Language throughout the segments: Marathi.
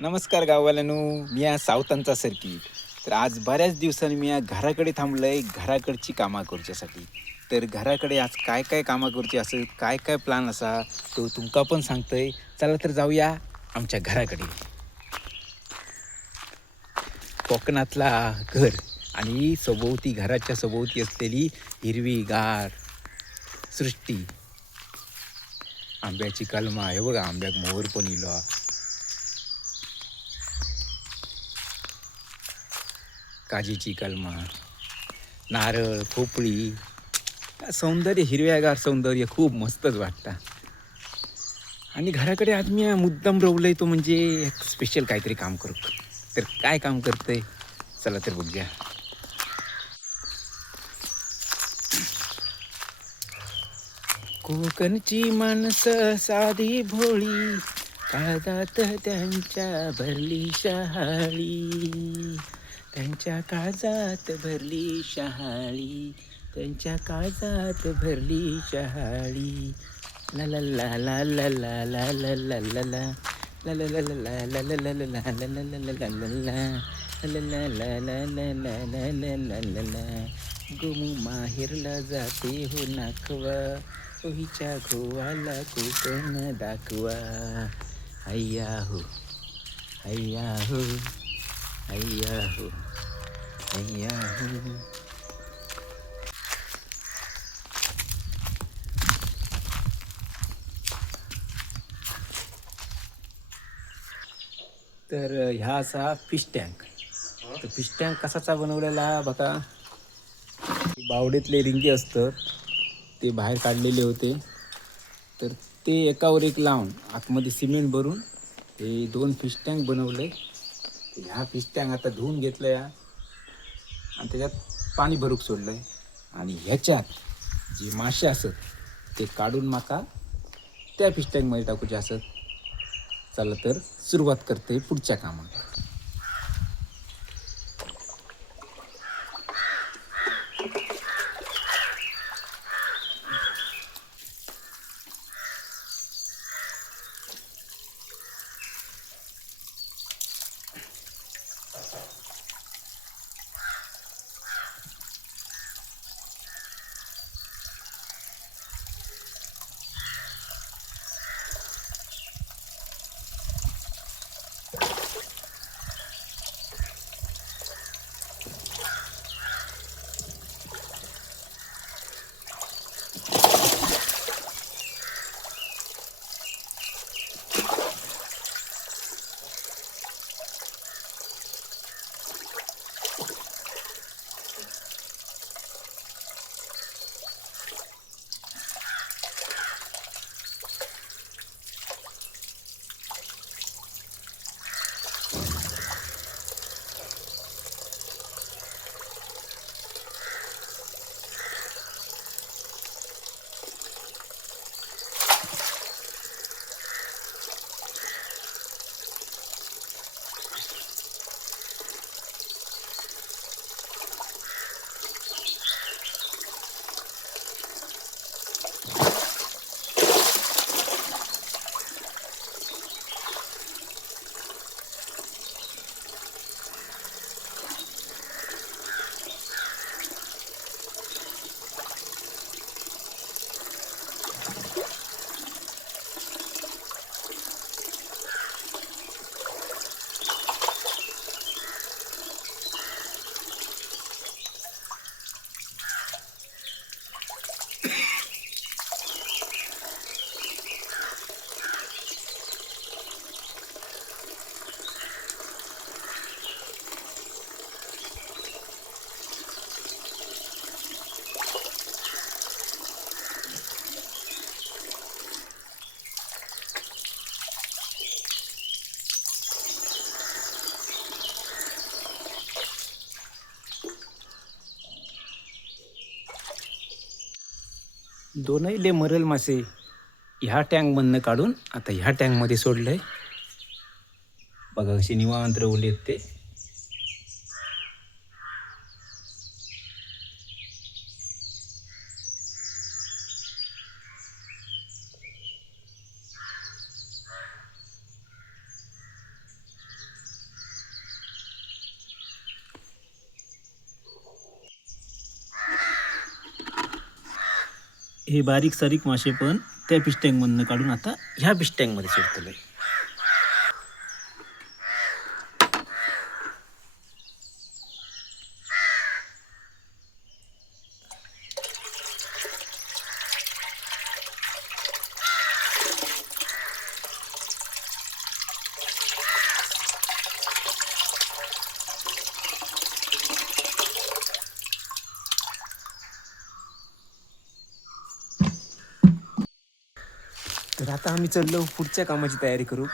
नमस्कार गाववाल्यांनो, मी आज सावतांचा सर्किट. तर आज बऱ्याच दिवसांनी मी या घराकडे थांबलोय, घराकडची कामां करूच्यासाठी. तर घराकडे आज काय काय कामां करूची असत, काय काय प्लॅन असा, तो तुमका पण सांगतोय. चला तर जाऊया आमच्या घराकडे. कोकणातला घर आणि सभोवती घराच्या सभोवती असलेली हिरवीगार सृष्टी. आंब्याची कलमा हे बघा, आंब्याक मोहर पण इलो. काजीची कलमा, नारळ, पोपळी, सौंदर्य, हिरव्यागार सौंदर्य खूप मस्तच वाटतं. आणि घराकडे आज मी मुद्दाम रवलंय तो म्हणजे एक स्पेशल काहीतरी काम करू. तर काय काम करतंय, चला तर बघूया. कोकणची माणसं साधी भोळी, काळजात त्यांच्या भरली शहाळी. त्यांच्या काळजात भरली शहाळी, त्यांच्या काळजात भरली शहाळी. ला ला ला ला ला ला ला ला ला ला ला. ला ला ला ला ला ला ला ला ला ला ला ला ला ला ला ला ला. ला ला ला ला ला ला ला ला ला ला ला. गोमू माहेरला जाते हो नाखवा, ओहीच्या घोवाला कोकण दाखवा. हैया हो, हैया हो, हैया हो, हैया हो. तर ह्या असा फिश टँक. तर फिश टँक कसाचा बनवलेला बघा. बावडीतले रिंगे असतात ते बाहेर काढलेले होते. तर ते एकावर एक लावून आतमध्ये सिमेंट भरून हे दोन फिश टँक बनवले. ह्या फिश टँक आता धुवून घेतलं या आणि त्याच्यात पाणी भरूक सोडलंय. आणि ह्याच्यात जे मासे असत ते काढून माका त्या फिश टँकमध्ये टाकूचे असत. चला तर सुरुवात करते पुढच्या कामात. दोनही ले मरल मासे ह्या टँकमधनं काढून आता ह्या टँकमध्ये सोडलंय. बघा कशी निवांत रवलेत ते. हे बारीक सारीक मासे पण त्या फिश टँकमधनं काढून आता ह्या फिश टँकमध्ये सोडतलोय. तर आता आम्ही चाललो पुढच्या कामाची तयारी करू.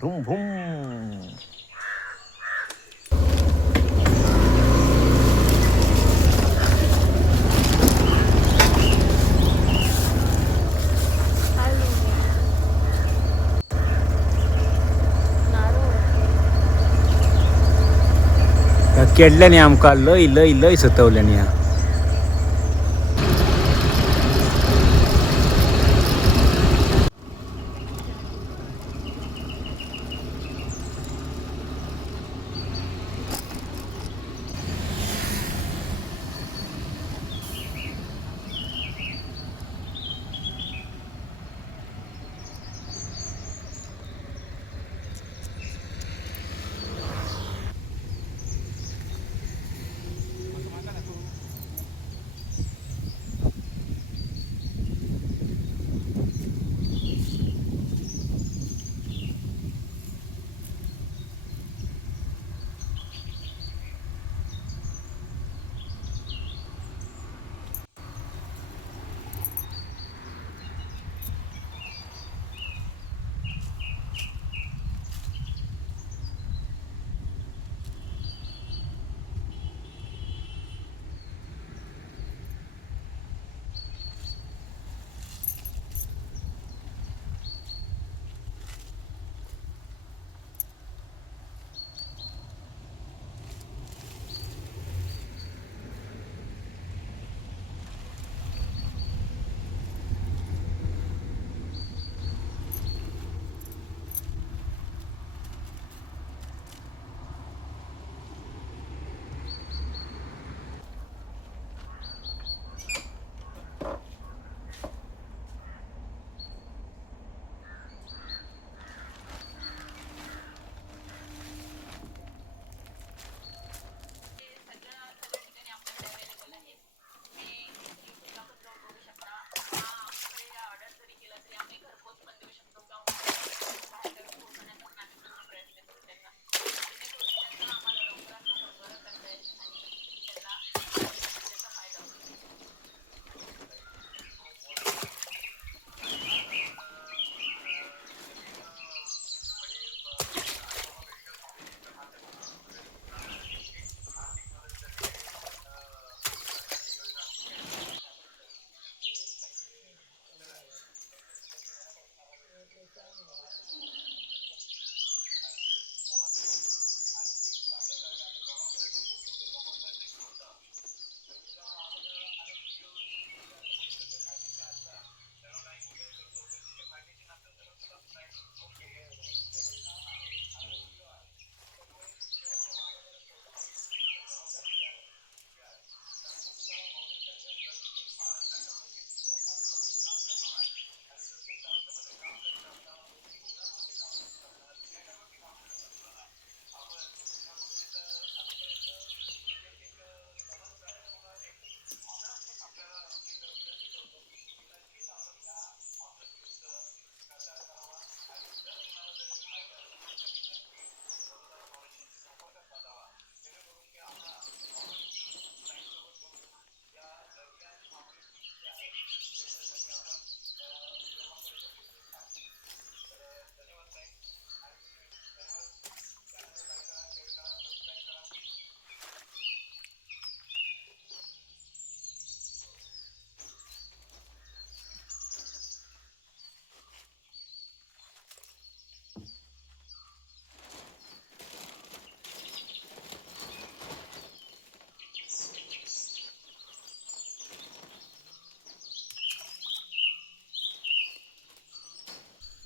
भूम भूम. केडल्याने आमका लय लय लय सतवल्याने.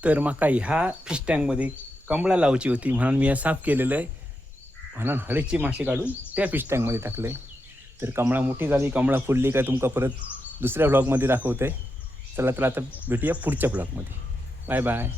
तर मका ह्या फिश टँकमध्ये कमळा लावची होती म्हणून मी साफ केलेलं आहे. म्हणून हळदची मासे काढून त्या फिश टँकमध्ये टाकलं आहे. तर कमळा मोठी झाली, कमळा फुलली का तुमका परत दुसऱ्या ब्लॉगमध्ये दाखवतो आहे. चला तर आता भेटूया पुढच्या ब्लॉगमध्ये. Bye bye.